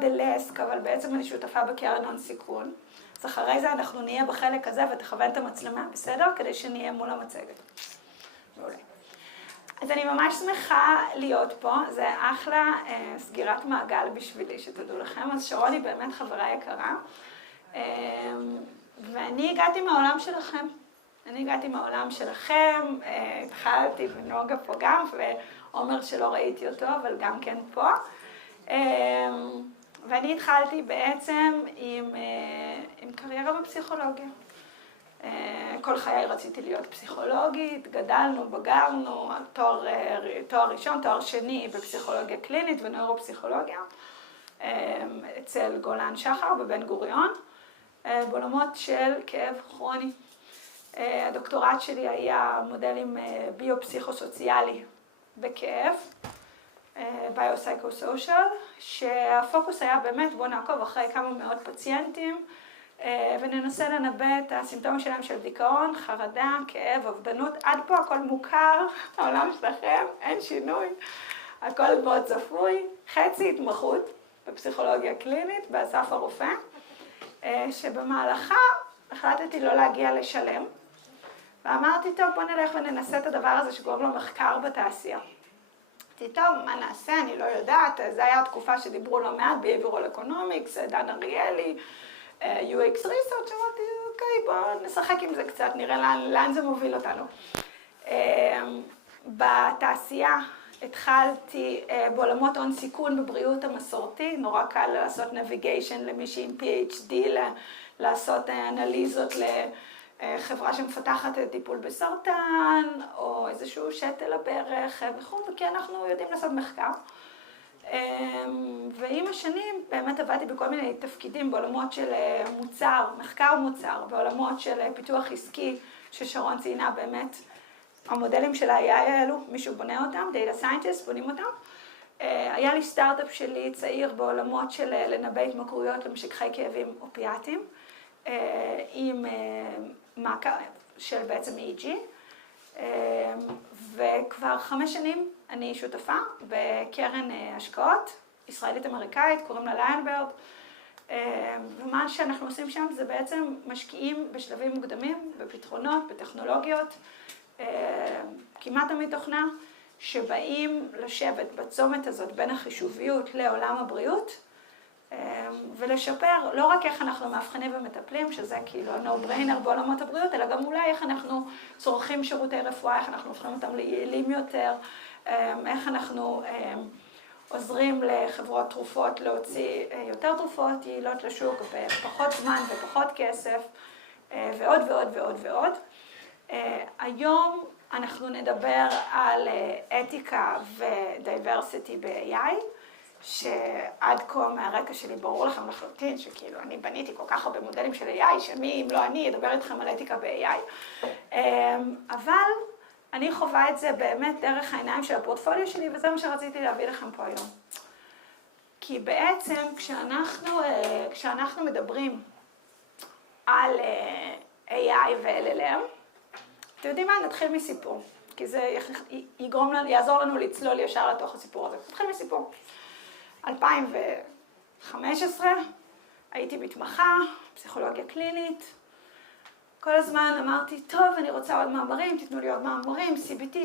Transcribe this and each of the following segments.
דלסק, אבל בעצם אני שותפה בקרן הון סיכון. אז אחרי זה אנחנו נהיה בחלק הזה ותכוון את המצלמה, בסדר? כדי שנהיה מול המצגת. מעולה. אז אני ממש שמחה להיות פה, זה אחלה סגירת מעגל בשבילי, שתדעו לכם. אז שרון היא באמת חברה יקרה, ואני הגעתי מהעולם שלכם. אני הגעתי מהעולם שלכם, התחלתי ונוגה פה גם, ועומר שלא ראיתי אותו, אבל גם כן פה. ואני התחלתי בעצם עם קריירה בפסיכולוגיה. כל חיי רציתי להיות פסיכולוגית, גדלנו, בגרנו, תואר ראשון, תואר שני בפסיכולוגיה קלינית ונוירופסיכולוגיה, אצל גולן שחר בבן גוריון, בעולמות של כאב כרוני. הדוקטורט שלי היה מודלים ביו-פסיכוסוציאלי בכאב, ביו-סייקו-סושיאל, שהפוקוס היה באמת בוא נעקוב אחרי כמה מאות פציינטים, וננסה לנבא את הסימפטומים שלהם של דיכאון, חרדה, כאב, אובדנות. עד פה הכל מוכר, העולם שלכם, אין שינוי, הכל מאוד צפוי. חצי התמחות בפסיכולוגיה קלינית באסף הרופא, שבמהלכה החלטתי לא להגיע לשלם, ואמרתי, טוב, בוא נלך וננסה את הדבר הזה שקוראים לו מחקר בתעשייה. אמרתי, טוב, מה נעשה? אני לא יודעת, זה היה התקופה שדיברו לא מעט, Behavioral Economics, דן אריאלי, UX Research, אמרתי, אוקיי, בואו נשחק עם זה קצת, נראה לאן זה מוביל אותנו. בתעשייה התחלתי בעולמות הון סיכון בבריאות המסורתי, נורא קל לעשות נביגיישן למישהי עם PhD, לעשות אנליזות לחברה שמפתחת טיפול בסרטן, או איזשהו שתל הברך וכו', כי אנחנו יודעים לעשות מחקר. ועם השנים באמת עבדתי בכל מיני תפקידים בעולמות של מוצר, מחקר מוצר, בעולמות של פיתוח עסקי, ששרון ציינה באמת, המודלים של ה-AI האלו, מישהו בונה אותם, Data Scientist בונים אותם. היה לי סטארט-אפ שלי צעיר בעולמות של לנבא התמכרויות למשככי כאבים אופיאטיים, עם מעקב של בעצם EEG, וכבר 5 שנים אני שותפה בקרן השקעות, ישראלית-אמריקאית, קוראים לה ליינברד, ומה שאנחנו עושים שם זה בעצם משקיעים בשלבים מוקדמים, בפתרונות, בטכנולוגיות, כמעט תמיד תוכנה, שבאים לשבת בצומת הזאת בין החישוביות לעולם הבריאות, ולשפר לא רק איך אנחנו מאבחנים ומטפלים, שזה כאילו no-brainer בעולמות הבריאות, אלא גם אולי איך אנחנו צורכים שירותי רפואה, איך אנחנו הופכים אותם ליעילים יותר, איך אנחנו עוזרים לחברות תרופות להוציא יותר תרופות יעילות לשוק בפחות זמן ופחות כסף, ועוד ועוד ועוד ועוד. היום אנחנו נדבר על אתיקה ודייברסיטי ב-AI, שעד כה מהרקע שלי ברור לכם לחלוטין, שכאילו אני בניתי כל כך הרבה מודלים של AI, שמי אם לא אני אדבר איתכם על אתיקה ב-AI, אבל אני חווה את זה באמת דרך העיניים של הפורטפוליו שלי, וזה מה שרציתי להביא לכם פה היום. כי בעצם כשאנחנו מדברים על AI ו-LLM, אתם יודעים מה? נתחיל מסיפור, כי זה יעזור לנו לצלול ישר לתוך הסיפור הזה. נתחיל מסיפור. 2015, הייתי מתמחה, פסיכולוגיה קלינית. כל הזמן אמרתי, טוב, אני רוצה עוד מאמרים, תתנו לי עוד מאמרים, CBT,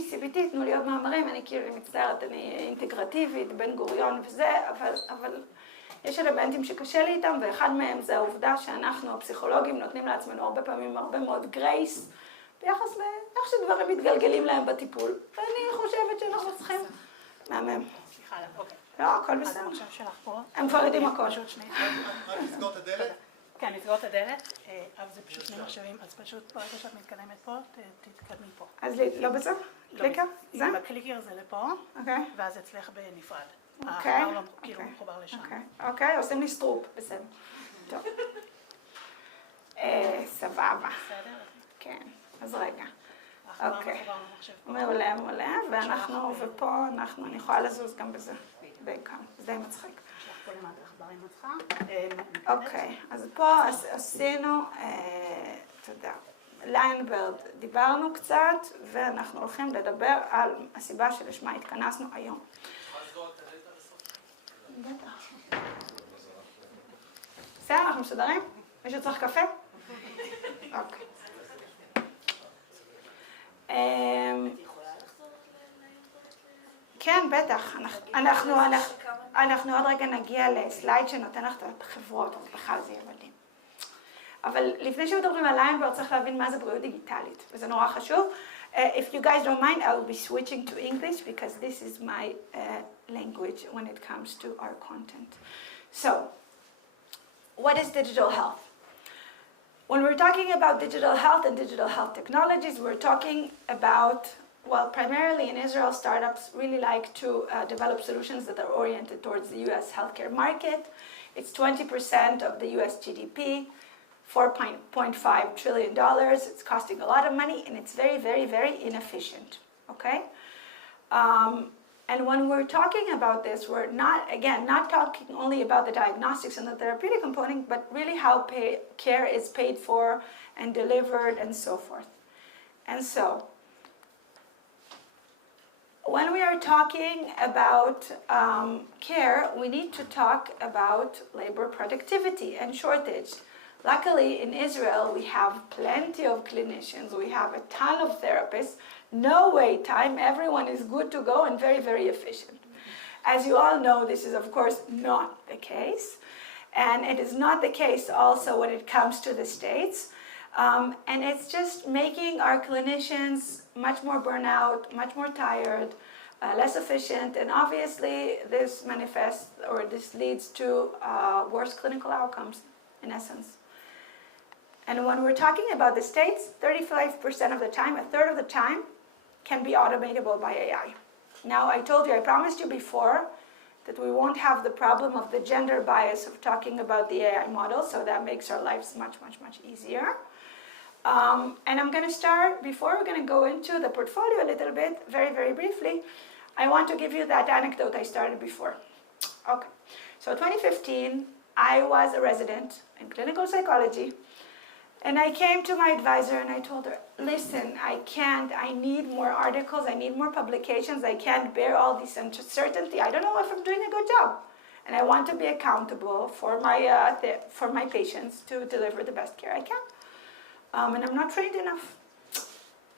תנו לי עוד מאמרים. אני כאילו מצטערת, אני אינטגרטיבית, בן גוריון וזה, אבל יש אלמנטים שקשה לי איתם, ואחד מהם זה העובדה שאנחנו, הפסיכולוגים, נותנים לעצמנו הרבה פעמים הרבה מאוד גרייס, ביחס לאיך שדברים מתגלגלים להם בטיפול. ואני חושבת שאנחנו צריכים מהמם. סליחה, אוקיי. לא, הכל בסדר. אז עכשיו שלך פה. הם כבר יודעים הכל. פשוט שני. רק לסגור את הדלת? כן, לסגור את הדלת, אבל זה פשוט שני מחשבים, אז פשוט ברגע שאת מתקדמת פה, תתקדמי פה. אז לא בזה? קליקר? זה? בקליקר זה לפה, אוקיי. ואז אצלך בנפרד. אוקיי. החבר לא כאילו מחובר לשם. אוקיי, עושים לי סטרופ, בסדר. טוב. סבבה. בסדר? כן, אז רגע. החבר אוקיי. מחובר למחשב פה. מעולה, מעולה, ואנחנו, ופה אני יכולה לזוז גם בזה, בעיקר, זה די מצחיק. יש לך פה למטה עכברים אותך. אוקיי, אז פה עשינו, תודה, ליינברד, דיברנו קצת, ואנחנו הולכים לדבר על הסיבה שלשמה התכנסנו היום. בטח. בסדר, אנחנו מסודרים? מישהו צריך קפה? אוקיי. כן, בטח. אנחנו עוד רגע נגיע לסלייד שנותן לך את החברות, אז בכלל זה יהיה מדהים. אבל לפני שמדברים על ליינברד, צריך להבין מה זה בריאות דיגיטלית, וזה נורא חשוב. If you guys don't mind, I will be switching to English because this is my language when it comes to our content. So, what is digital health? When we're talking about digital health and digital health technologies, we're talking about, well, primarily in Israel, startups really like to develop solutions that are oriented towards the US healthcare market. It's 20% of the US GDP, $4.5 trillion. It's costing a lot of money, and it's very, very, very inefficient, okay? And when we're talking about this, we're not talking only about the diagnostics and the therapeutic component, but really how care is paid for and delivered and so forth. And so, when we are talking about care, we need to talk about labor productivity and shortage. Luckily, in Israel, we have plenty of clinicians. We have a ton of therapists. No wait time. Everyone is good to go and very, very efficient. As you all know, this is, of course, not the case. And it is not the case also when it comes to the States. And it's just making our clinicians much more burnout, much more tired, less efficient. And obviously, this manifests or this leads to worse clinical outcomes, in essence. And when we're talking about the States, 35% of the time, a third of the time, can be automatable by AI. Now, I told you, I promised you before that we won't have the problem of the gender bias of talking about the AI model, so that makes our lives much, much, much easier. And I'm going to start, before we're going to go into the portfolio a little bit, very, very briefly, I want to give you that anecdote I started before. Okay, so 2015, I was a resident in clinical psychology. And I came to my advisor and I told her, listen, I need more articles, I need more publications, I can't bear all this uncertainty, I don't know if I'm doing a good job. And I want to be accountable for my patients to deliver the best care I can. And I'm not trained enough.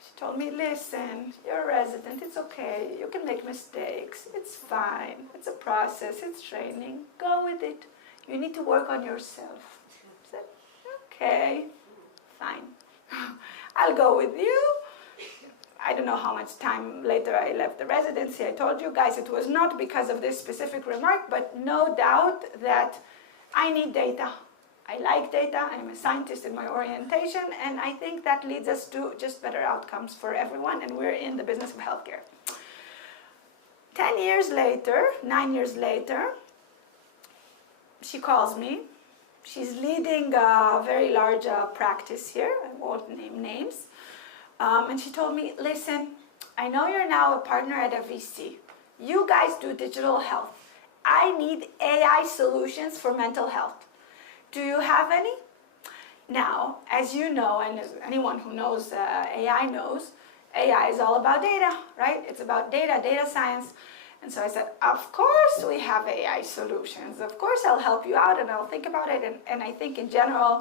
She told me, listen, you're a resident, it's okay, you can make mistakes, it's fine, it's a process, it's training, go with it. You need to work on yourself. I said, okay. Fine, I'll go with you. I don't know how much time later I left the residency. I told you guys it was not because of this specific remark, but no doubt that I need data. I like data. I'm a scientist in my orientation, and I think that leads us to just better outcomes for everyone, and we're in the business of healthcare. 9 years later, she calls me. She's leading a very large practice here, I won't name names. And she told me, listen, I know you're now a partner at a VC. You guys do digital health. I need AI solutions for mental health. Do you have any? Now, as you know, and as anyone who knows AI knows, AI is all about data, right? It's about data science. And so I said, of course we have AI solutions. Of course I'll help you out and I'll think about it. And I think in general,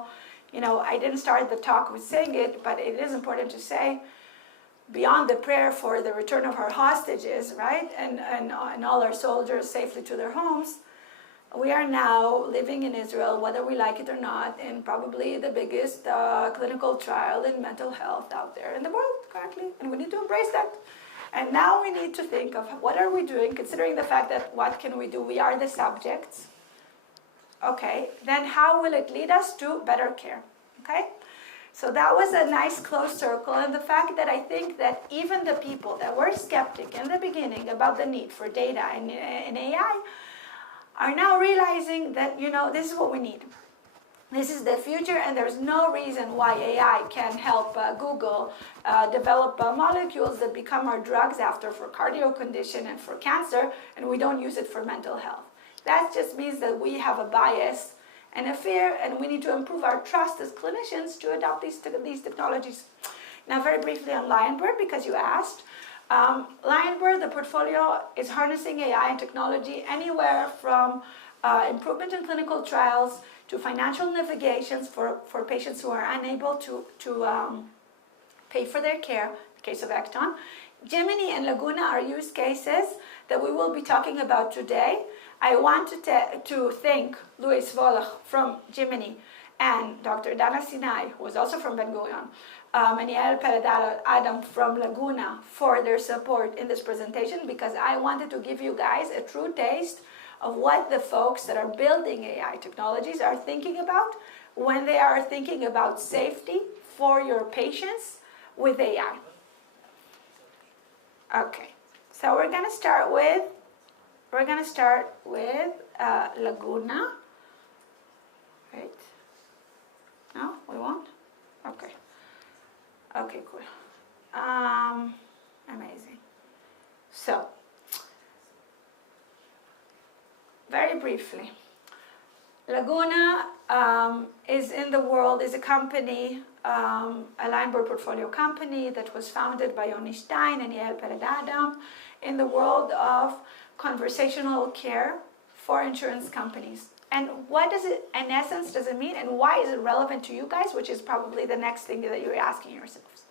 you know, I didn't start the talk with saying it, but it is important to say, beyond the prayer for the return of our hostages, right, and all our soldiers safely to their homes, we are now living in Israel, whether we like it or not, in probably the biggest clinical trial in mental health out there in the world currently. And we need to embrace that. And now we need to think of what are we doing, considering the fact that what can we do? We are the subjects. Okay, then how will it lead us to better care? Okay, so that was a nice close circle. And the fact that I think that even the people that were skeptic in the beginning about the need for data and AI are now realizing that, you know, this is what we need. This is the future, and there's no reason why AI can help Google develop molecules that become our drugs after for cardio condition and for cancer, and we don't use it for mental health. That just means that we have a bias and a fear, and we need to improve our trust as clinicians to adopt these technologies. Now, very briefly on Lionbird, because you asked. Lionbird, the portfolio, is harnessing AI and technology anywhere from improvement in clinical trials, to financial navigations for patients who are unable to pay for their care, in the case of Acton. Gemini and Laguna are use cases that we will be talking about today. I want to thank Luis Volach from Gemini and Dr. Dana Sinai, who is also from Ben Gurion, and Yael Peredal-Adam from Laguna for their support in this presentation, because I wanted to give you guys a true taste of what the folks that are building AI technologies are thinking about when they are thinking about safety for your patients with AI. Okay, so we're going to start with Laguna, right? No, we won't? Okay. Okay, cool. Amazing. So, very briefly, Laguna is in the world, is a company, a line board portfolio company that was founded by Yoni Stein and Yael Peredal-Adam in the world of conversational care for insurance companies. And what does it, in essence, does it mean, and why is it relevant to you guys, which is probably the next thing that you're asking yourselves.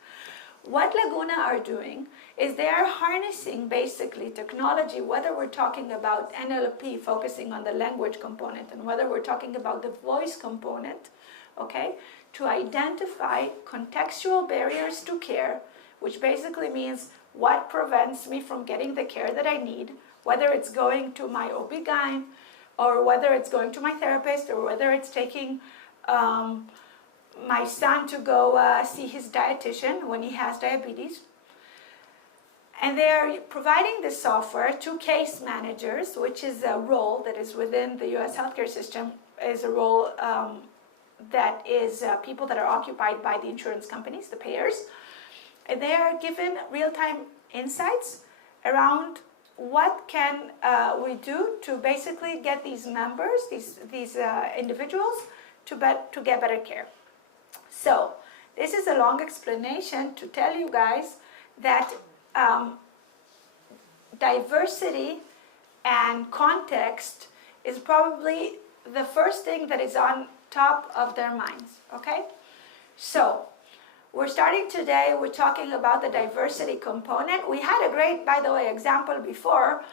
What Laguna are doing is they are harnessing basically technology, whether we're talking about NLP, focusing on the language component, and whether we're talking about the voice component, okay, to identify contextual barriers to care, which basically means what prevents me from getting the care that I need, whether it's going to my OB-GYN, or whether it's going to my therapist, or whether it's taking my son to go see his dietitian when he has diabetes. And they are providing this software to case managers, which is a role that is within the US healthcare system, is a role that is people that are occupied by the insurance companies, the payers. And they are given real-time insights around what can we do to basically get these members, these individuals, to get better care. So this is a long explanation to tell you guys that diversity and context is probably the first thing that is on top of their minds, okay? So we're starting today, we're talking about the diversity component. We had a great, by the way, example before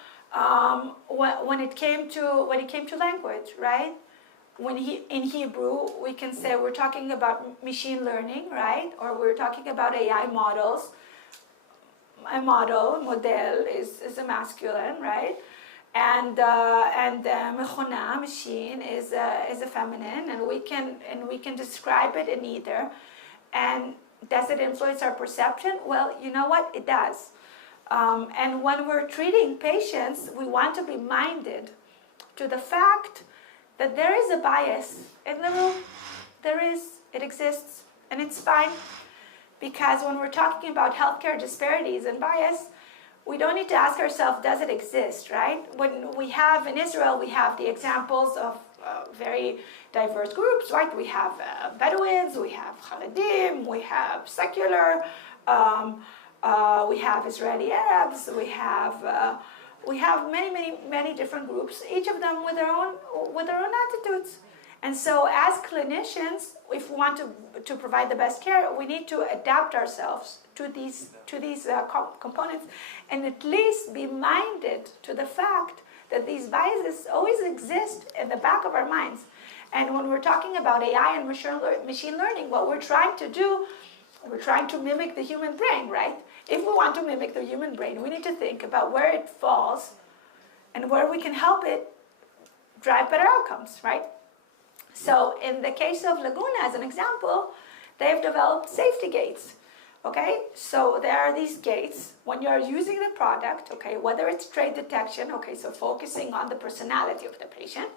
when it came to language, right? In Hebrew, we can say we're talking about machine learning, right? Or we're talking about AI models. A model is a masculine, right? And mechona, machine, is a feminine, and we can describe it in either. And does it influence our perception? Well, you know what? It does. And when we're treating patients, we want to be minded to the fact that there is a bias in the room. It exists, and it's fine. Because when we're talking about healthcare disparities and bias, we don't need to ask ourselves, does it exist, right? When we have, in Israel, we have the examples of very diverse groups, right? We have Bedouins, we have Haredim, we have secular, we have Israeli Arabs, we have many different groups, each of them with their own attitudes. And so as clinicians, if we want to provide the best care, we need to adapt ourselves to these components, and at least be minded to the fact that these biases always exist in the back of our minds. And when we're talking about AI and machine learning, what we're trying to do, we're trying to mimic the human brain, right? If we want to mimic the human brain, we need to think about where it falls and where we can help it drive better outcomes, right? So in the case of Laguna, as an example, they've developed safety gates, okay? So there are these gates when you're using the product, okay, whether it's trait detection, okay, so focusing on the personality of the patient,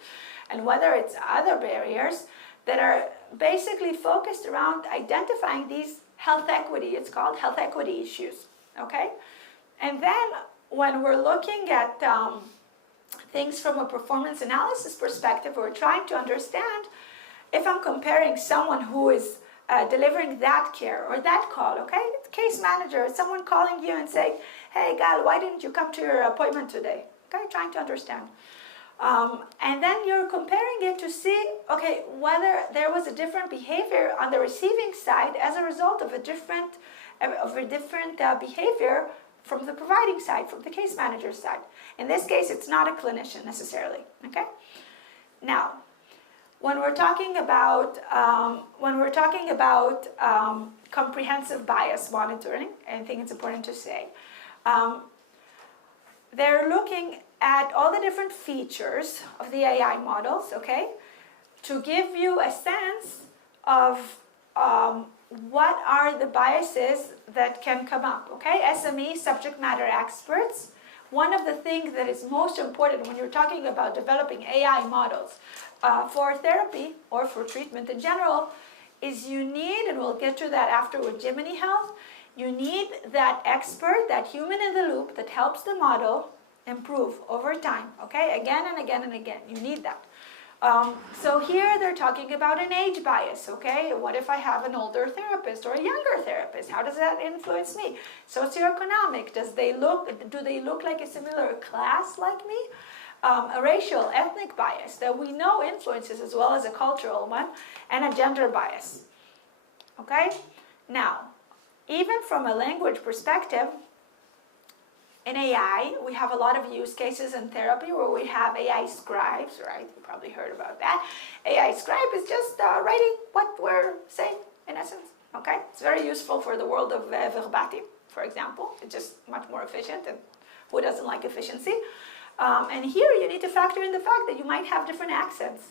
and whether it's other barriers that are basically focused around identifying these health equity, it's called health equity issues, okay? And then when we're looking at things from a performance analysis perspective, we're trying to understand if I'm comparing someone who is delivering that care or that call, okay? It's case manager, it's someone calling you and saying, hey, Gal, why didn't you come to your appointment today? Okay, trying to understand. And then you're comparing it to see, okay, whether there was a different behavior on the receiving side as a result of a different behavior from the providing side, from the case manager side. In this case, it's not a clinician necessarily. Okay. Now, when we're talking about comprehensive bias monitoring, I think it's important to say, they're looking at all the different features of the AI models, okay, to give you a sense of what are the biases that can come up, okay? SME, subject matter experts. One of the things that is most important when you're talking about developing AI models for therapy or for treatment in general is you need, and we'll get to that after with Gemini Health, you need that expert, that human in the loop that helps the model improve over time, okay? Again and again and again, you need that. So here they're talking about an age bias, okay? What if I have an older therapist or a younger therapist? How does that influence me? Socioeconomic, do they look like a similar class like me? A racial, ethnic bias that we know influences as well as a cultural one, and a gender bias, okay? Now, even from a language perspective, in AI, we have a lot of use cases in therapy where we have AI scribes, right? You probably heard about that. AI scribe is just writing what we're saying, in essence, okay? It's very useful for the world of verbatim, for example. It's just much more efficient, and who doesn't like efficiency? And here you need to factor in the fact that you might have different accents,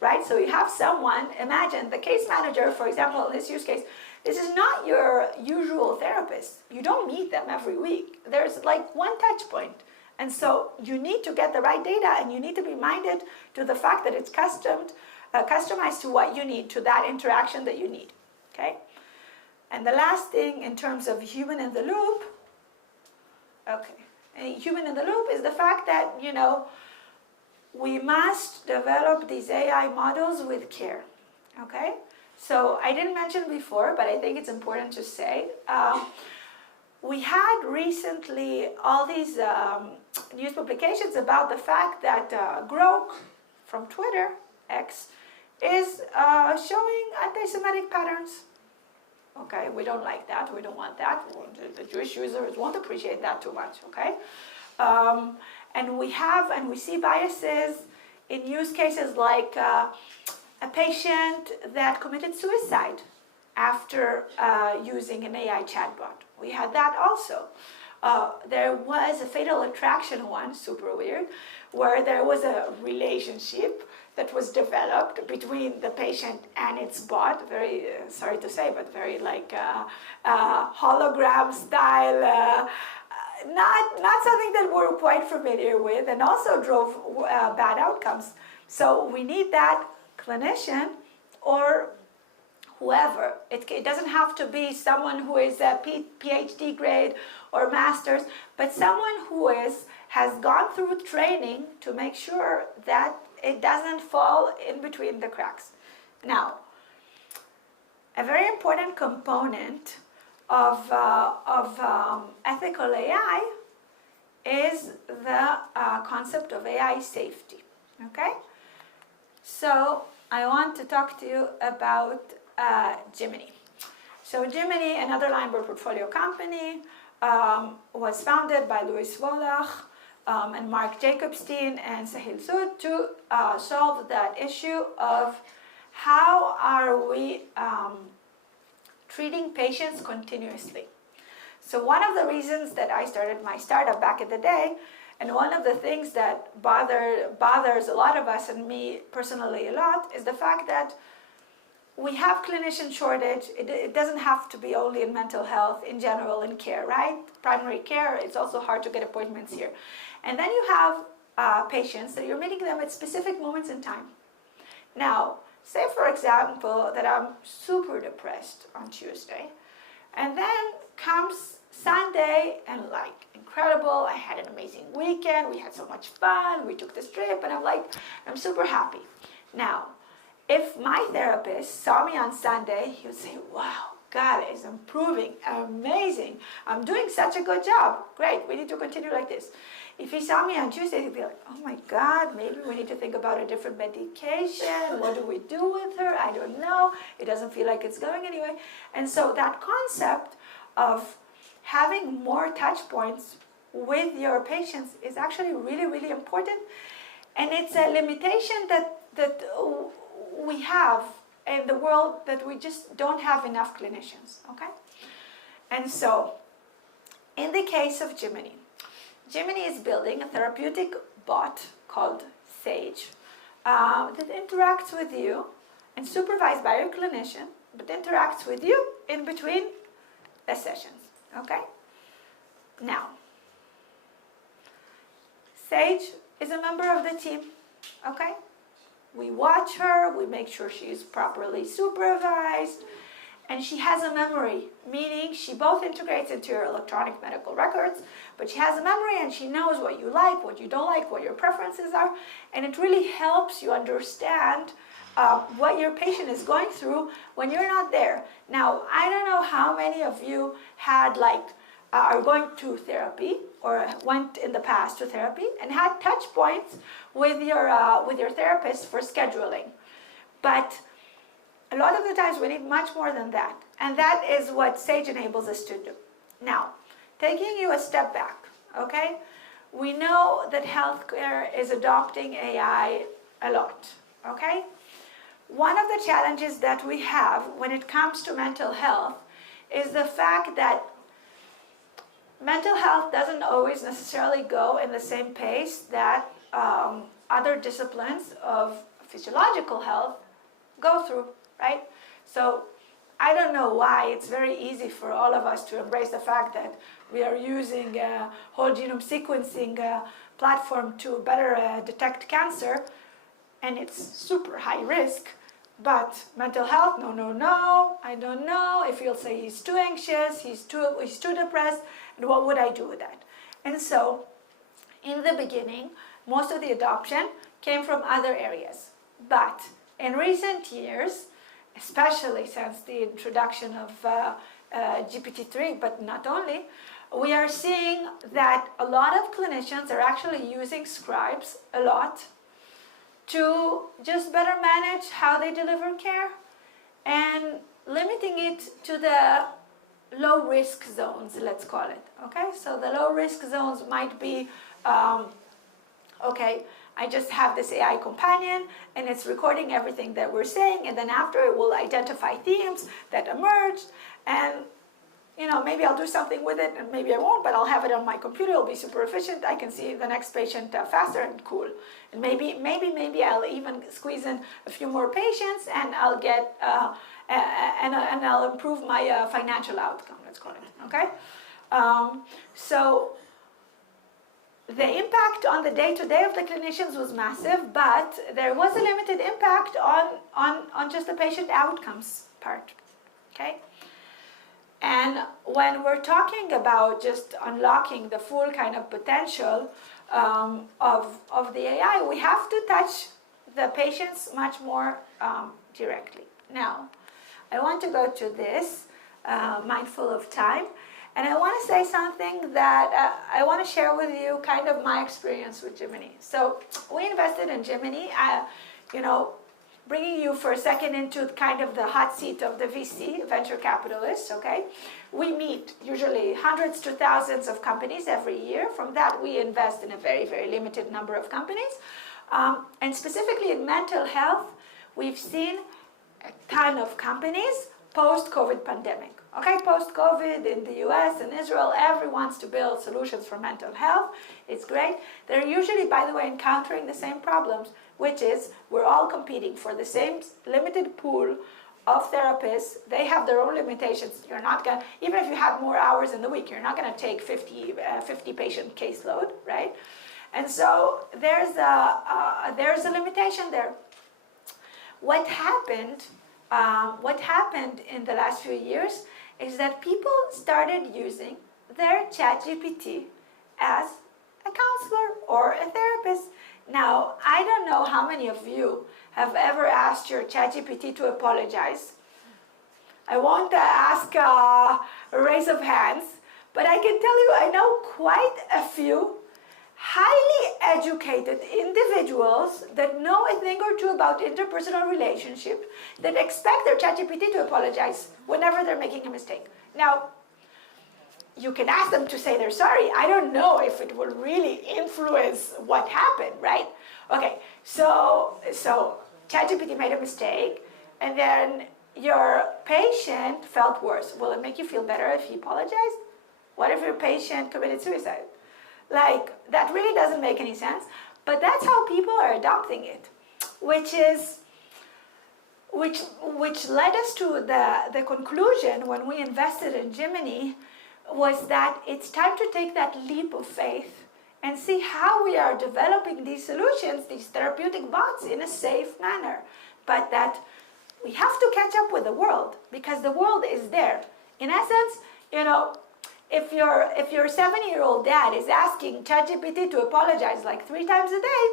right? So you have someone, imagine the case manager, for example, in this use case, this is not your usual therapist. You don't meet them every week. There's like one touch point. And so you need to get the right data, and you need to be minded to the fact that it's customized to what you need, to that interaction that you need, okay? And the last thing in terms of human in the loop, okay, human in the loop is the fact that, you know, we must develop these AI models with care, okay? So I didn't mention before, but I think it's important to say, we had recently all these news publications about the fact that Grok from Twitter, X, is showing anti-Semitic patterns. Okay, we don't like that, we don't want that. The Jewish users won't appreciate that too much, okay? And we see biases in use cases like a patient that committed suicide after using an AI chatbot. We had that also. There was a fatal attraction one, super weird, where there was a relationship that was developed between the patient and its bot. Very, sorry to say, but very like hologram style, not something that we're quite familiar with, and also drove bad outcomes. So we need that clinician or whoever. It doesn't have to be someone who is a PhD grade or master's, but someone who has gone through training to make sure that it doesn't fall in between the cracks. Now, a very important component of ethical AI is the concept of AI safety, okay? So I want to talk to you about Gemini. So Gemini, another Lineberg portfolio company, was founded by Louis Wallach and Mark Jacobstein and Sahil Sood to solve that issue of how are we treating patients continuously. So one of the reasons that I started my startup back in the day, and one of the things that bothers a lot of us, and me personally a lot, is the fact that we have clinician shortage. It doesn't have to be only in mental health, in general, in care, right? Primary care, it's also hard to get appointments here. And then you have patients that you're meeting them at specific moments in time. Now, say for example that I'm super depressed on Tuesday, and then comes Sunday and like incredible, I had an amazing weekend, we had so much fun, we took this trip, and I'm super happy. Now, if my therapist saw me on Sunday, he would say, wow, God, it's improving, amazing. I'm doing such a good job. Great, we need to continue like this. If he saw me on Tuesday, he'd be like, oh my God, maybe we need to think about a different medication. What do we do with her? I don't know. It doesn't feel like it's going anyway. And so that concept of having more touch points with your patients is actually really, really important. And it's a limitation that we have in the world, that we just don't have enough clinicians, okay? And so, in the case of Gemini, Gemini is building a therapeutic bot called Sage that interacts with you and supervised by your clinician, but interacts with you in between the sessions, okay? Now, Sage is a member of the team, okay? We watch her, we make sure she is properly supervised, and she has a memory, meaning she both integrates into your electronic medical records, but she has a memory and she knows what you like, what you don't like, what your preferences are, and it really helps you understand what your patient is going through when you're not there. Now, I don't know how many of you had are going to therapy or went in the past to therapy and had touch points with your therapist for scheduling. But a lot of the times we need much more than that. And that is what Sage enables us to do. Now, taking you a step back, okay? We know that healthcare is adopting AI a lot, okay? One of the challenges that we have when it comes to mental health is the fact that mental health doesn't always necessarily go in the same pace that other disciplines of physiological health go through, right? So I don't know why it's very easy for all of us to embrace the fact that we are using a whole genome sequencing platform to better detect cancer, and it's super high risk. But mental health, no, I don't know. If you'll say he's too anxious, he's too depressed, and what would I do with that? And so, in the beginning, most of the adoption came from other areas. But in recent years, especially since the introduction of GPT-3, but not only, we are seeing that a lot of clinicians are actually using scribes a lot to just better manage how they deliver care and limiting it to the low-risk zones, let's call it, okay? So the low-risk zones might be, okay, I just have this AI companion and it's recording everything that we're saying, and then after it will identify themes that emerged, and maybe I'll do something with it and maybe I won't, but I'll have it on my computer. It'll be super efficient. I can see the next patient faster and cool. And maybe I'll even squeeze in a few more patients and I'll get, and I'll improve my financial outcome, let's call it, okay? So the impact on the day-to-day of the clinicians was massive, but there was a limited impact on just the patient outcomes part, okay? And when we're talking about just unlocking the full kind of potential of the AI, we have to touch the patients much more directly. Now, I want to go to this, mindful of time, and I want to say something that I want to share with you, kind of my experience with Gemini. So we invested in Gemini, bringing you for a second into kind of the hot seat of the VC, venture capitalists, okay? We meet usually hundreds to thousands of companies every year. From that, we invest in a very, very limited number of companies. And specifically in mental health, we've seen a ton of companies post-COVID pandemic. Okay, post-COVID in the US and Israel, everyone wants to build solutions for mental health. It's great. They're usually, by the way, encountering the same problems, which is we're all competing for the same limited pool of therapists. They have their own limitations. You're not going to, even if you have more hours in the week, you're not going to take 50 patient caseload, right? And so there's a limitation there. What happened in the last few years is that people started using their ChatGPT as a counselor or a therapist. Now, I don't know how many of you have ever asked your ChatGPT to apologize. I won't ask a raise of hands, but I can tell you I know quite a few highly educated individuals that know a thing or two about interpersonal relationship that expect their ChatGPT to apologize whenever they're making a mistake. Now, you can ask them to say they're sorry. I don't know if it will really influence what happened, right? Okay, so ChatGPT made a mistake, and then your patient felt worse. Will it make you feel better if he apologized? What if your patient committed suicide? Like, that really doesn't make any sense, but that's how people are adopting it, which led us to the conclusion when we invested in Gemini, was that it's time to take that leap of faith and see how we are developing these solutions, these therapeutic bots, in a safe manner, but that we have to catch up with the world, because the world is there. In essence, you know, if your 70-year-old dad is asking ChatGPT to apologize like 3 times a day,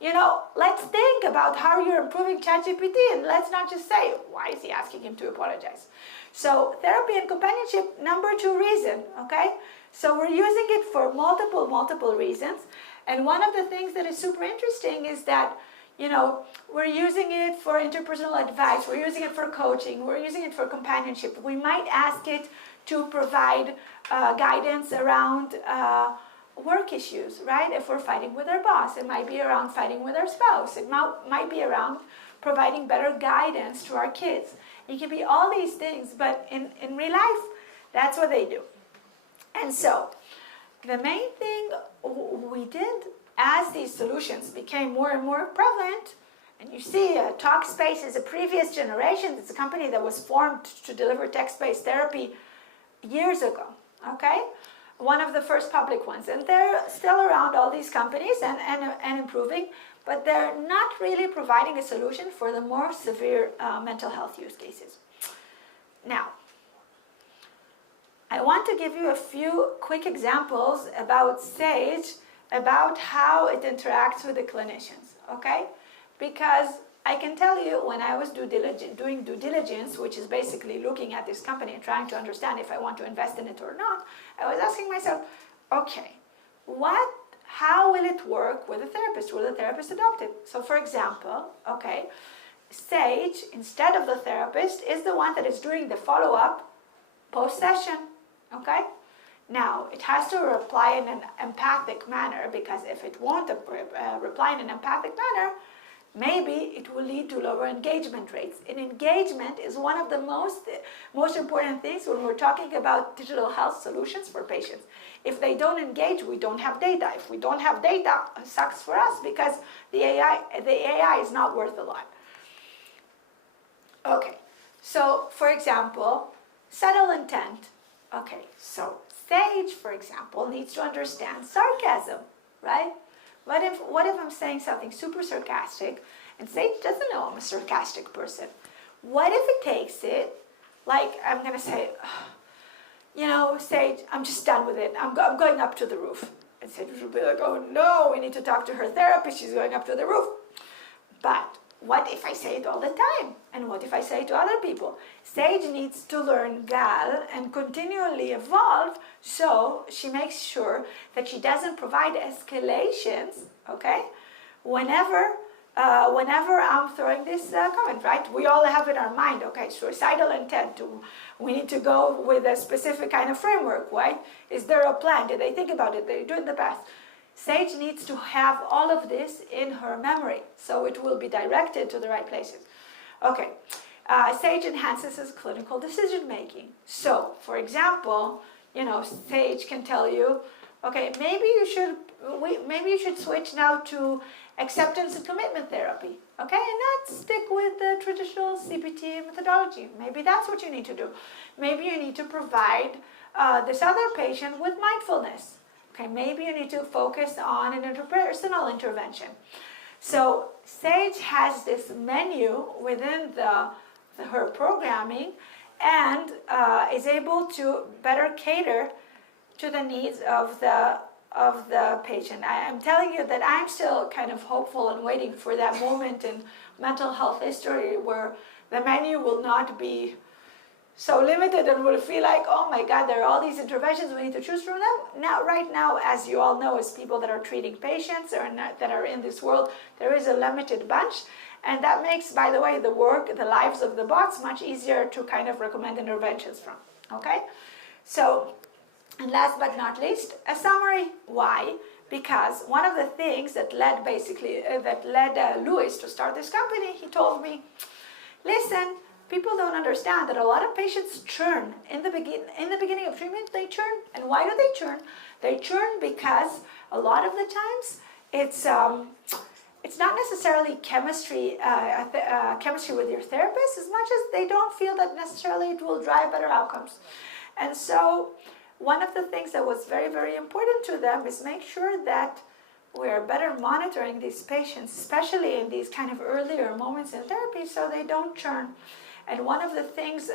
you know, let's think about how you're improving ChatGPT, and let's not just say, why is he asking him to apologize? So therapy and companionship, number 2 reason, okay? So we're using it for multiple reasons. And one of the things that is super interesting is that, you know, we're using it for interpersonal advice, we're using it for coaching, we're using it for companionship. We might ask it to provide guidance around work issues, right? If we're fighting with our boss, it might be around fighting with our spouse. It might be around providing better guidance to our kids. It can be all these things, but in real life, that's what they do. And so, the main thing we did as these solutions became more and more prevalent, and you see Talkspace is a previous generation. It's a company that was formed to deliver text-based therapy years ago, okay? One of the first public ones. And they're still around, all these companies, and improving, but they're not really providing a solution for the more severe mental health use cases. Now, I want to give you a few quick examples about Sage, about how it interacts with the clinicians, okay? Because I can tell you, when I was doing due diligence, which is basically looking at this company and trying to understand if I want to invest in it or not, I was asking myself, okay, how will it work with a therapist? Will the therapist adopt it? So for example, okay, Sage, instead of the therapist, is the one that is doing the follow-up post-session, okay? Now, it has to reply in an empathic manner, because if it won't reply in an empathic manner, maybe it will lead to lower engagement rates. And engagement is one of the most important things when we're talking about digital health solutions for patients. If they don't engage, we don't have data. If we don't have data, it sucks for us, because the AI is not worth a lot. Okay, so for example, subtle intent. Okay, so Sage, for example, needs to understand sarcasm, right? What if I'm saying something super sarcastic, and Sage doesn't know I'm a sarcastic person? What if it takes it, like I'm going to say, you know, Sage, I'm just done with it. I'm going up to the roof. And Sage will be like, oh no, we need to talk to her therapist. She's going up to the roof. But what if I say it all the time? And what if I say it to other people? Sage needs to learn GAL and continually evolve, so she makes sure that she doesn't provide escalations, okay? Whenever I'm throwing this comment, right? We all have in our mind, okay, suicidal intent. We need to go with a specific kind of framework, right? Is there a plan? Did they think about it? Did they do it in the past? Sage needs to have all of this in her memory, so it will be directed to the right places. Okay, Sage enhances his clinical decision making. So, for example, you know, Sage can tell you, okay, maybe you should switch now to acceptance and commitment therapy, okay, and not stick with the traditional CBT methodology. Maybe that's what you need to do. Maybe you need to provide this other patient with mindfulness. Okay, maybe you need to focus on an interpersonal intervention. So Sage has this menu within her programming, and is able to better cater to the needs of the patient. I'm telling you that I'm still kind of hopeful and waiting for that moment in mental health history where the menu will not be so limited and will feel like, oh my God, there are all these interventions, we need to choose from them. Now, right now, as you all know, as people that are treating patients or not, that are in this world, there is a limited bunch. And that makes, by the way, the work, the lives of the bots much easier to kind of recommend interventions from, okay? So, and last but not least, a summary. Why? Because one of the things that led Louis to start this company, he told me, listen, people don't understand that a lot of patients churn in the beginning of treatment. They churn, and why do they churn? They churn because a lot of the times it's not necessarily chemistry with your therapist as much as they don't feel that necessarily it will drive better outcomes. And so one of the things that was very, very important to them is make sure that we are better monitoring these patients, especially in these kind of earlier moments in therapy, so they don't churn. And one of the things, the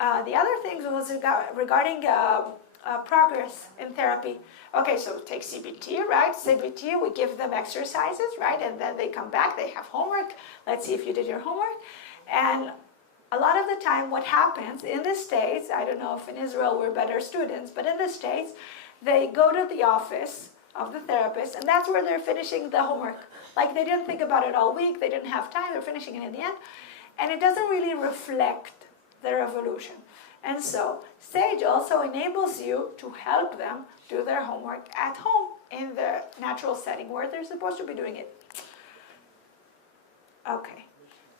other things was regarding progress in therapy. Okay, so take CBT, right? CBT, we give them exercises, right? And then they come back, they have homework. Let's see if you did your homework. And a lot of the time what happens in the States, I don't know if in Israel we're better students, but in the States, they go to the office of the therapist, and that's where they're finishing the homework. Like they didn't think about it all week, they didn't have time, they're finishing it in the end. And it doesn't really reflect their evolution. And so SAGE also enables you to help them do their homework at home in the natural setting where they're supposed to be doing it. Okay.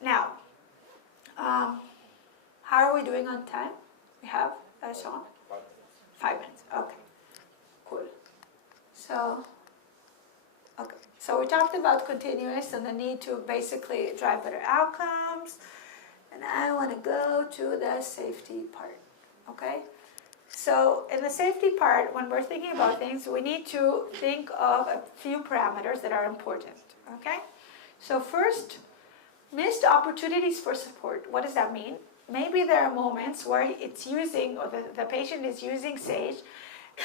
Now, how are we doing on time? We have, Sean? 5 minutes. Okay. Cool. So, okay. So we talked about continuous and the need to basically drive better outcomes. And I want to go to the safety part, okay? So in the safety part, when we're thinking about things, we need to think of a few parameters that are important, okay? So first, missed opportunities for support. What does that mean? Maybe there are moments where it's using, or the patient is using SAGE,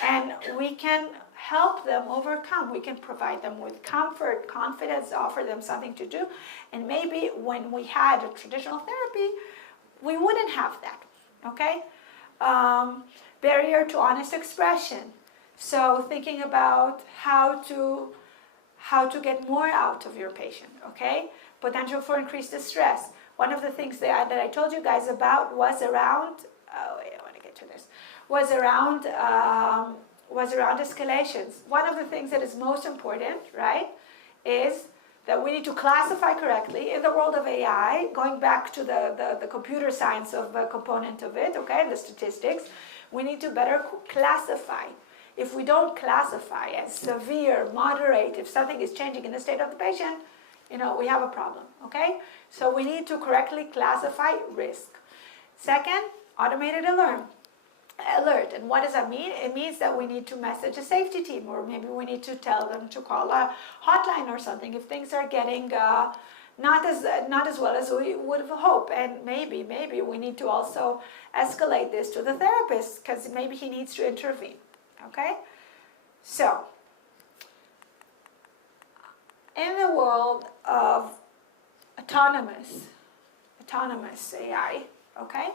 and we can help them overcome. We can provide them with comfort, confidence, offer them something to do. And maybe when we had a traditional therapy, we wouldn't have that, okay? Barrier to honest expression. So thinking about how to get more out of your patient, okay? Potential for increased distress. One of the things that I told you guys about was around, was around escalations. One of the things that is most important, right, is that we need to classify correctly in the world of AI, going back to the computer science of the component of it, okay, the statistics, we need to better classify. If we don't classify as severe, moderate, if something is changing in the state of the patient, we have a problem, okay? So we need to correctly classify risk. Second, automated alert. And what does that mean? It means that we need to message a safety team, or maybe we need to tell them to call a hotline or something if things are getting not as well as we would have hoped. And maybe we need to also escalate this to the therapist because maybe he needs to intervene. Okay? So, in the world of autonomous AI, okay?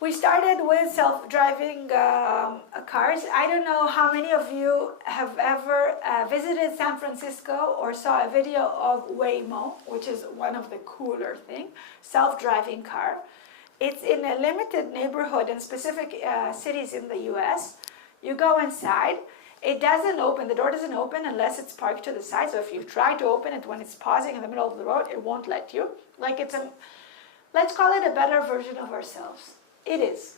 We started with self-driving cars. I don't know how many of you have ever visited San Francisco or saw a video of Waymo, which is one of the cooler things, self-driving car. It's in a limited neighborhood in specific cities in the US. You go inside, it doesn't open, the door doesn't open unless it's parked to the side. So if you try to open it when it's pausing in the middle of the road, it won't let you. Like let's call it a better version of ourselves. It is.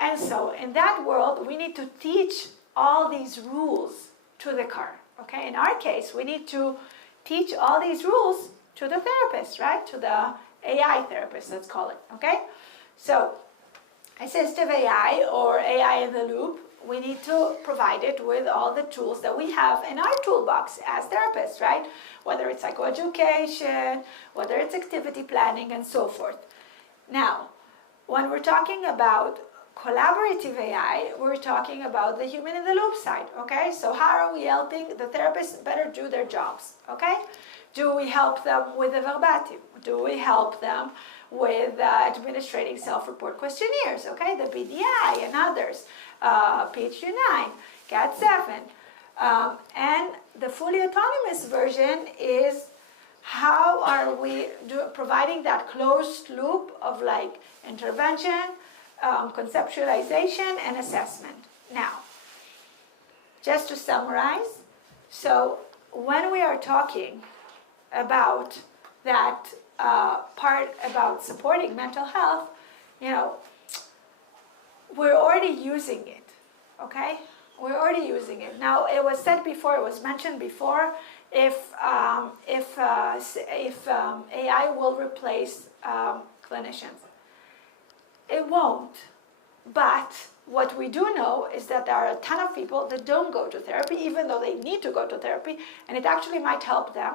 And so in that world, we need to teach all these rules to the car, okay? In our case, we need to teach all these rules to the therapist, right? To the AI therapist, let's call it, okay? So assistive AI or AI in the loop, we need to provide it with all the tools that we have in our toolbox as therapists, right? Whether it's psychoeducation, whether it's activity planning, and so forth. Now, when we're talking about collaborative AI, we're talking about the human in the loop side, okay? So how are we helping the therapists better do their jobs, okay? Do we help them with the verbatim? Do we help them with administrating self-report questionnaires, okay? The BDI and others, PHQ-9, CAT-7. And the fully autonomous version is how are we providing that closed loop of like intervention, conceptualization, and assessment. Now, just to summarize, so when we are talking about that part about supporting mental health, you know, we're already using it, okay? We're already using it. Now, it was said before, it was mentioned before, if AI will replace clinicians. It won't. But what we do know is that there are a ton of people that don't go to therapy, even though they need to go to therapy, and it actually might help them.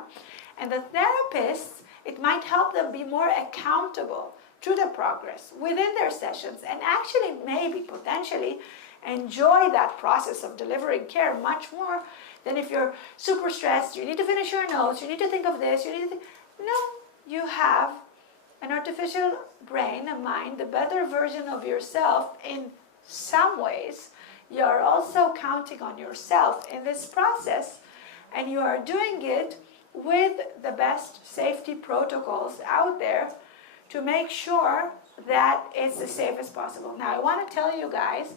And the therapists, it might help them be more accountable to the progress within their sessions, and actually maybe potentially enjoy that process of delivering care much more than if you're super stressed, you need to finish your notes, you need to think of this, you need to think. No, you have an artificial brain, a mind, the better version of yourself in some ways. You're also counting on yourself in this process, and you are doing it with the best safety protocols out there to make sure that it's as safe as possible. Now, I want to tell you guys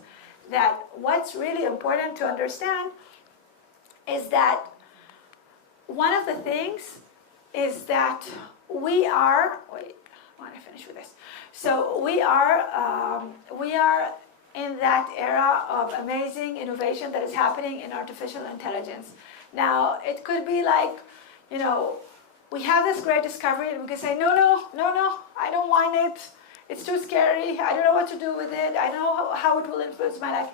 that what's really important to understand is that one of the things is that we are, wait, I want to finish with this. So we are in that era of amazing innovation that is happening in artificial intelligence. Now, it could be like, you know, we have this great discovery and we can say, no, I don't want it. It's too scary. I don't know what to do with it. I don't know how it will influence my life.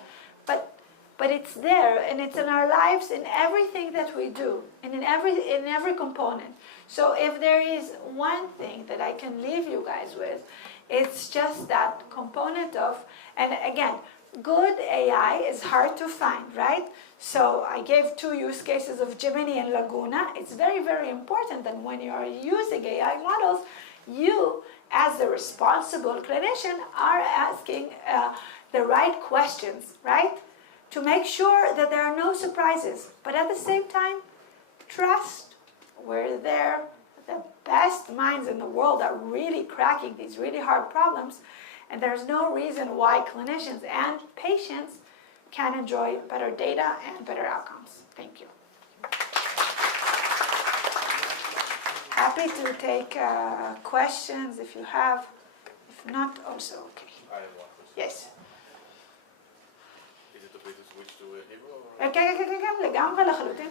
But it's there, and it's in our lives, in everything that we do, and in every component. So if there is one thing that I can leave you guys with, it's just that component of, and again, good AI is hard to find, right? So I gave 2 use cases of Gemini and Laguna. It's very, very important that when you are using AI models, you, as the responsible clinician, are asking the right questions, right? To make sure that there are no surprises. But at the same time, trust we're there. The best minds in the world are really cracking these really hard problems. And there's no reason why clinicians and patients can enjoy better data and better outcomes. Thank you. Happy to take questions if you have. If not, also okay. I have one question. Yes. Is it okay to switch to Hebrew? כן, לגמרי לחלוטין.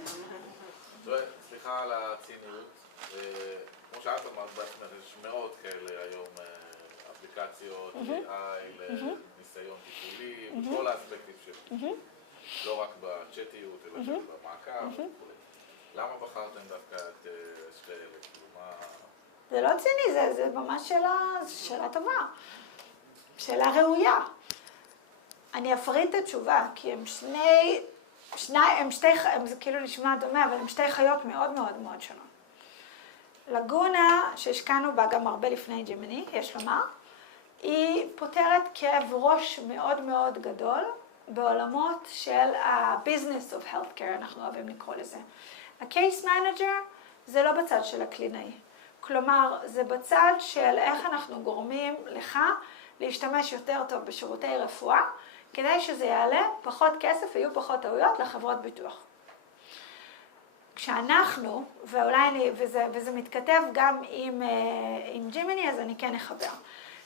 סליחה על הציניות. כמו שאת אמרת בעצמך, יש מאות כאלה היום אפליקציות, AI, לניסיון טיפולי, בכל האספקטים שלו. לא רק בצ'אטיות, אלא במעקב וכו'. למה בחרתם דווקא את שתי אלה? זה לא ציני, זה ממש שאלה טובה. שאלה ראויה. אני אפריט את התשובה, כי זה כאילו נשמע דומה, אבל הם שתי חיות מאוד מאוד מאוד שונות. לגונה, שהשקענו בה גם הרבה לפני ג'מיני, יש לומר, היא פותרת כאב ראש מאוד מאוד גדול בעולמות של ה-business of healthcare, אנחנו אוהבים לקרוא לזה. ה-case manager זה לא בצד של הקלינאי. כלומר, זה בצד של איך אנחנו גורמים לך להשתמש יותר טוב בשירותי רפואה, כדי שזה יעלה פחות כסף ויהיו פחות טעויות לחברות ביטוח. כשאנחנו, וזה מתכתב גם עם ג'ימיני, אז אני כן אחבר.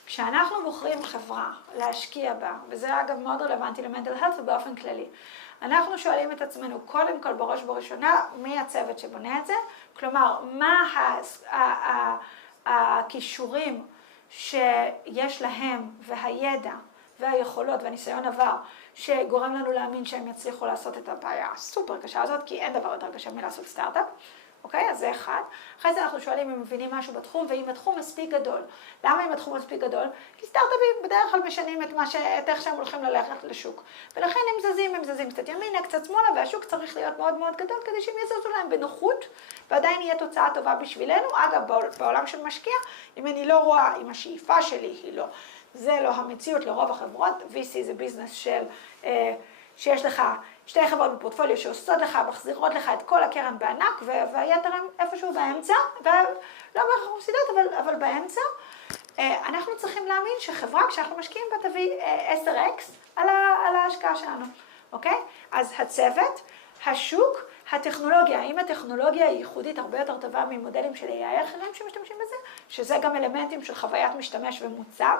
כשאנחנו בוחרים חברה להשקיע בה, וזה אגב מאוד רלוונטי למנטל הלת ובאופן כללי, אנחנו שואלים את עצמנו קודם כל בראש בראשונה, מי הצוות שבונה את זה? כלומר, מה הכישורים שיש להם והידע והיכולות והניסיון עבר שגורם לנו להאמין שהם יצליחו לעשות את הבעיה הסופר קשה הזאת, כי אין דבר יותר קשה מלעשות סטארט-אפ, אוקיי? אז זה אחד. אחרי זה אנחנו שואלים אם מבינים משהו בתחום, ואם התחום מספיק גדול. למה אם התחום מספיק גדול? כי סטארט-אפים בדרך כלל משנים את איך שהם הולכים ללכת לשוק. ולכן הם זזים קצת ימינה, קצת שמאלה, והשוק צריך להיות מאוד מאוד גדול, כדי שהם יזוזו להם בנוחות, ועדיין יהיה תוצאה טובה בשבילנו. אגב, בעולם של משקיע, אם אני לא רואה, אם השאיפה שלי היא לא, זה לא המציאות לרוב החברות. VC זה ביזנס שיש לך שתי חברות בפורטפוליו שעושות לך, מחזירות לך את כל הקרן בענק, והיתר הם איפשהו באמצע, ולא בהכרח מפסידות, אבל באמצע. אנחנו צריכים להאמין שחברה, כשאנחנו משקיעים בה, תביא 10x על ההשקעה שלנו, אוקיי? אז הצוות, השוק, הטכנולוגיה, האם הטכנולוגיה היא ייחודית הרבה יותר טובה ממודלים של AI אחרים שמשתמשים בזה, שזה גם אלמנטים של חוויית משתמש ומוצר,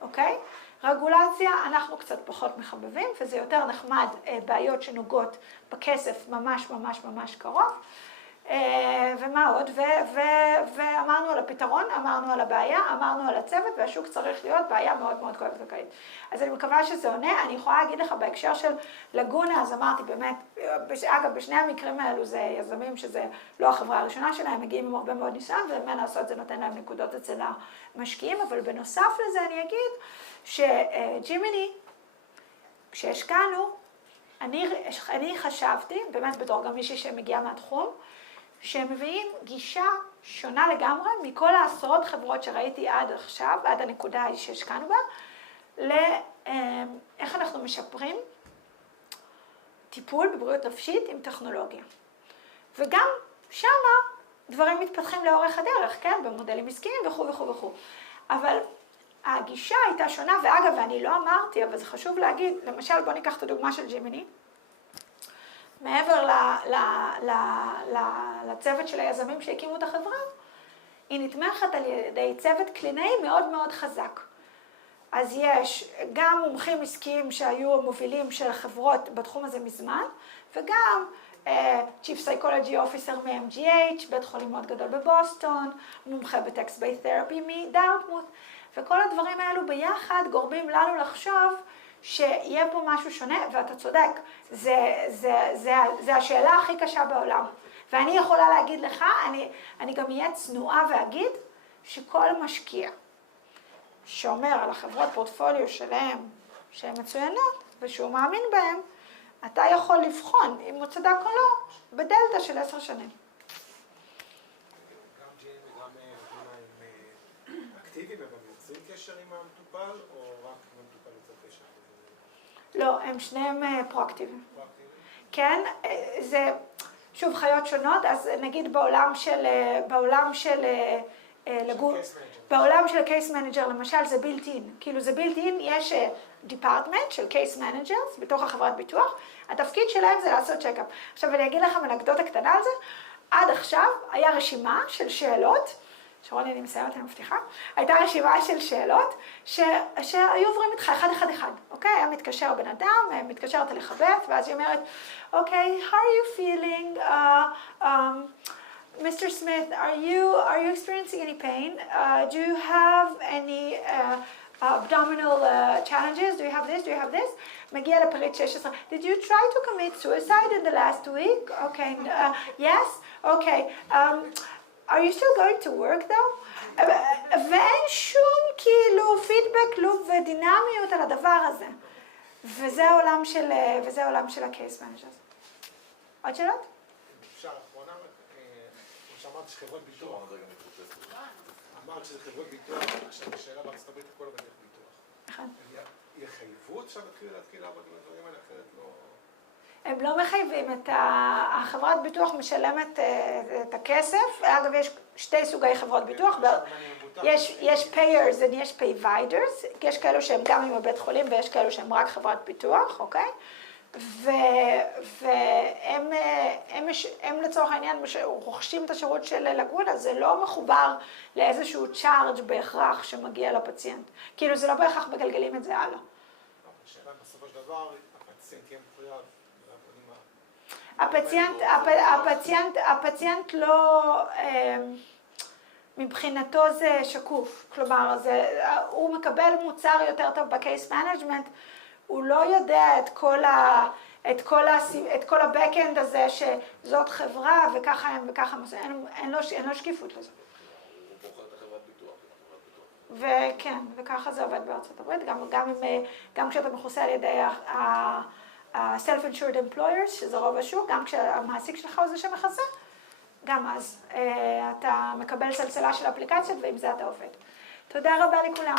אוקיי? רגולציה, אנחנו קצת פחות מחבבים, וזה יותר נחמד, בעיות שנוגעות בכסף ממש ממש ממש קרוב. ומה עוד? ואמרנו על הפתרון, אמרנו על הבעיה, אמרנו על הצוות, והשוק צריך להיות בעיה מאוד מאוד כואבת וכללית. אז אני מקווה שזה עונה. אני יכולה להגיד לך בהקשר של לגונה, אז אמרתי באמת, אגב, בשני המקרים האלו זה יזמים שזה לא החברה הראשונה שלהם, מגיעים עם הרבה מאוד ניסיון, ומה לעשות זה נותן להם נקודות אצל המשקיעים, אבל בנוסף לזה אני אגיד שג'ימיני, כשהשקענו, אני חשבתי, באמת בתור גם מישהי שמגיעה מהתחום, שהם מביאים גישה שונה לגמרי מכל העשרות חברות שראיתי עד עכשיו, עד הנקודה שהשקענו בה, לאיך אנחנו משפרים טיפול בבריאות נפשית עם טכנולוגיה. וגם שמה דברים מתפתחים לאורך הדרך, כן? במודלים עסקיים וכו' וכו' וכו'. אבל הגישה הייתה שונה, ואגב, ואני לא אמרתי, אבל זה חשוב להגיד, למשל, בוא ניקח את הדוגמה של ג'ימיני, מעבר לצוות של היזמים שהקימו את החברה, היא נתמכת על ידי צוות קלינאי מאוד מאוד חזק. אז יש גם מומחים עסקיים שהיו המובילים של חברות בתחום הזה מזמן, וגם Chief Psychology Officer מ-MGH, בית חולים מאוד גדול בבוסטון, מומחה בטקסט-בייס תרפי מדארטמוט, וכל הדברים האלו ביחד גורמים לנו לחשוב שיהיה פה משהו שונה, ואתה צודק, זה השאלה הכי קשה בעולם. ואני יכולה להגיד לך, אני גם אהיה צנועה ואגיד שכל משקיע שאומר על החברות פורטפוליו שלהם שהן מצוינות ושהוא מאמין בהם, אתה יכול לבחון אם הוא צדק או לא בדלטה של 10 שנים. גם ג'ין וגם הם אקטיביים, הם יוצרים קשר עם המטופל או רק עם המטופל יוצר קשר? לא, הם שניהם פרואקטיביים. כן, זה שוב חיות שונות, אז נגיד בעולם של קייס מנג'ר למשל זה built in, כאילו זה built in, יש department של קייס מנג'רס בתוך החברת ביטוח, התפקיד שלהם זה לעשות צ'קאפ. עכשיו אני אגיד לכם אנקדוטה קטנה על זה, עד עכשיו היה רשימה של שאלות, שרוני אני מסיימת, אני מבטיחה, הייתה רשימה של שאלות שהיו עוברים איתך אחד, אוקיי? היה מתקשר בן אדם, מתקשרת לחבט, ואז היא אומרת, אוקיי, how are you feeling? Mr. Smith, are you experiencing any pain? Do you have any abdominal challenges? Do you have this? Do you have this? מגיע לפריט 16. Did you try to commit suicide in the last week? Okay. Yes? Okay. Are you still going to work though? ואין שום כאילו פידבק לופ ודינמיות על הדבר הזה. וזה העולם של הקייס מנג'רס. עוד שאלות? אפשר, אחרונה, אמרת שחברות ביטוח. אמרת שזה חברות ביטוח, עכשיו השאלה בארצות הברית הכל עובד דרך ביטוח. נכון. יחייבו עכשיו להתחיל לעבוד עם הדברים האלה, אחרת לא... הם לא מחייבים את החברת ביטוח משלמת את הכסף. אגב, יש שתי סוגי חברות ביטוח. יש payers ויש payviders. יש כאלו שהם גם עם הבית חולים ויש כאלו שהם רק חברת ביטוח, אוקיי? והם לצורך העניין רוכשים את השירות של לגונה, זה לא מחובר לאיזשהו צ'ארג' בהכרח שמגיע לפציינט. כאילו זה לא בהכרח מגלגלים את זה הלאה. השאלה בסופו של דבר, הפציינט יהיה מחויב. הפציינט לא, מבחינתו זה שקוף, כלומר, הוא מקבל מוצר יותר טוב בקייס מנג'מנט, הוא לא יודע את כל את כל ה-backend הזה שזאת חברה וככה הם וככה, אין לו שקיפות לזה. הוא בוחר את החברת ביטוח. וכן, וככה זה עובד בארצות הברית, גם כשאתה מכוסה על ידי ה-self-insured employers, שזה רוב השוק, גם כשהמעסיק שלך הוא זה שמכסה, גם אז אתה מקבל סלסלה של אפליקציות ועם זה אתה עובד. תודה רבה לכולם.